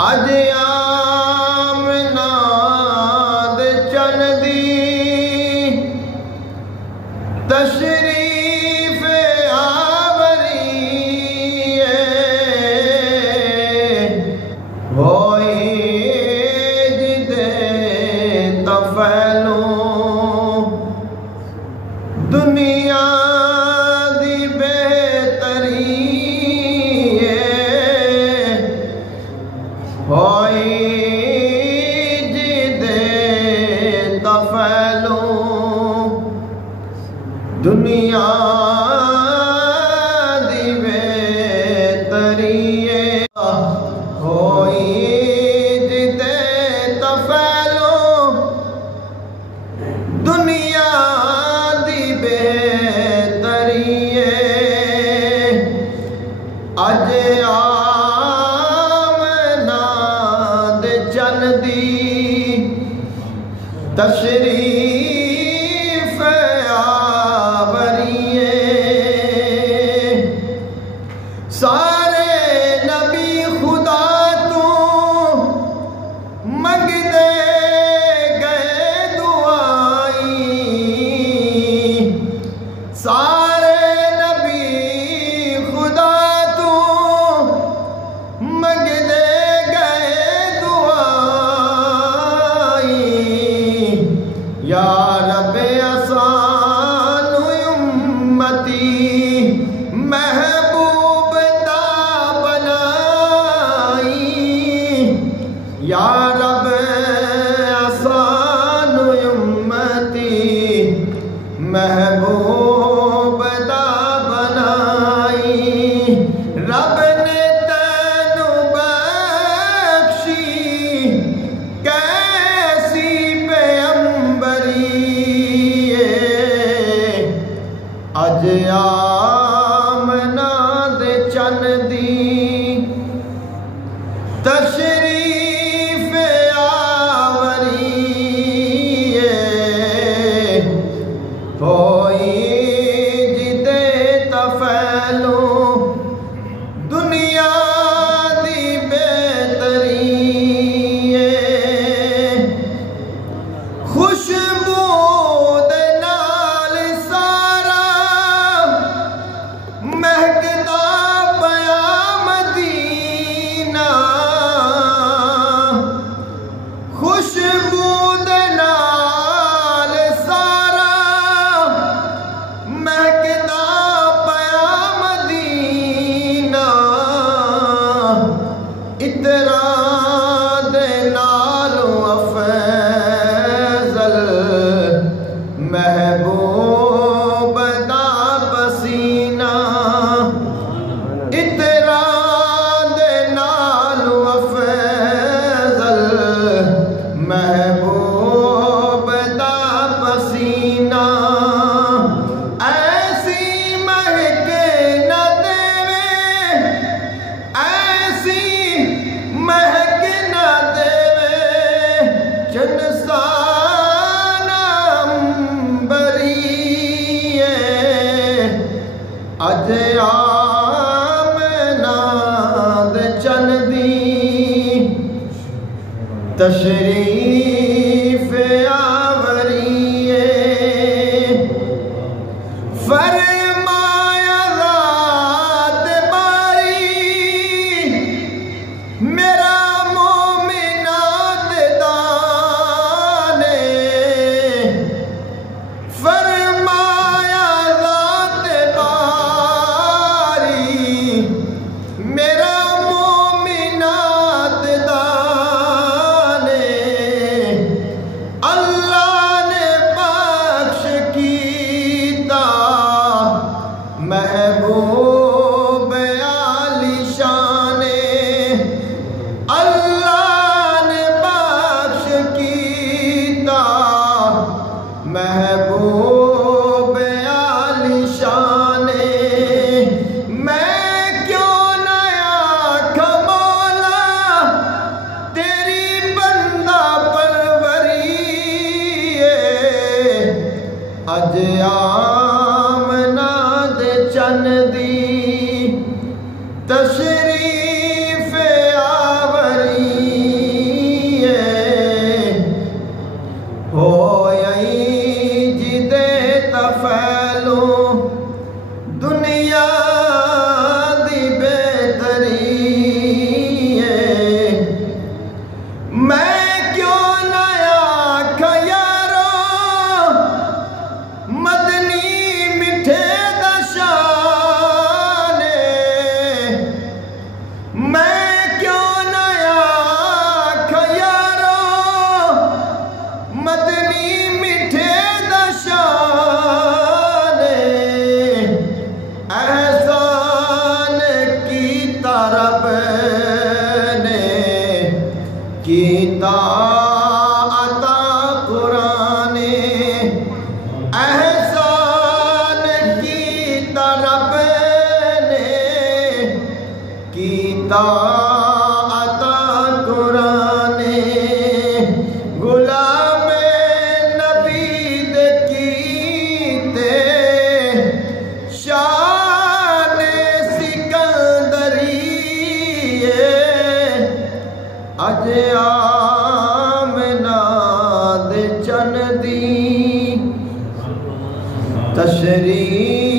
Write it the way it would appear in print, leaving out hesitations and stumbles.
अज आमना दे चन दी तशरीफ आवरी होई जिदे तफैलो दुनिया दी बेहतरी होई जिदे तफैलो दुनिया दी बेहतरी होई जिदे तफैलो दुनिया दी बेहतरी अज आमना दे चन दी तशरीफ आवरी सारे नबी खुदा तू मंगदे गए दुआई सारे नबी खुदा तू मंगदे गए दुआई या रब आसान उम्मती महबूब दा बनाई या रब आसान उम्मती महबूब दा बनाई रब ने तैनू बख्शी कैसी पैगंबरी अज आमना दे चन दी तशरीफ आवरी होई जिदे तफैलो दुनिया दी बेहतरी खुशबू दे नाल सारा महकदा पया मदीना खुशबू दे नाल सारा महकदा पया मदीना इतरा दे नालों अफजल महबूब दा पसीना इतरा दे नालों अफजल महबूब दा पसीना ऐसी महक न देवे ऐसी महक न देवे चनसाना अंबरी अज आमना दे चन दी तशरीफ आवरी फरमाया रात बारी मेरा मोमिनात दाने फरमाया रात बारी मेरा मोमिनात दाने अल्लाह कीता अता कुराने एहसान कीता रब ने कीता अता कुराने गुलाम नबी दे कीते शान सिकंदरी अज आमना दे चन दी तशरीफ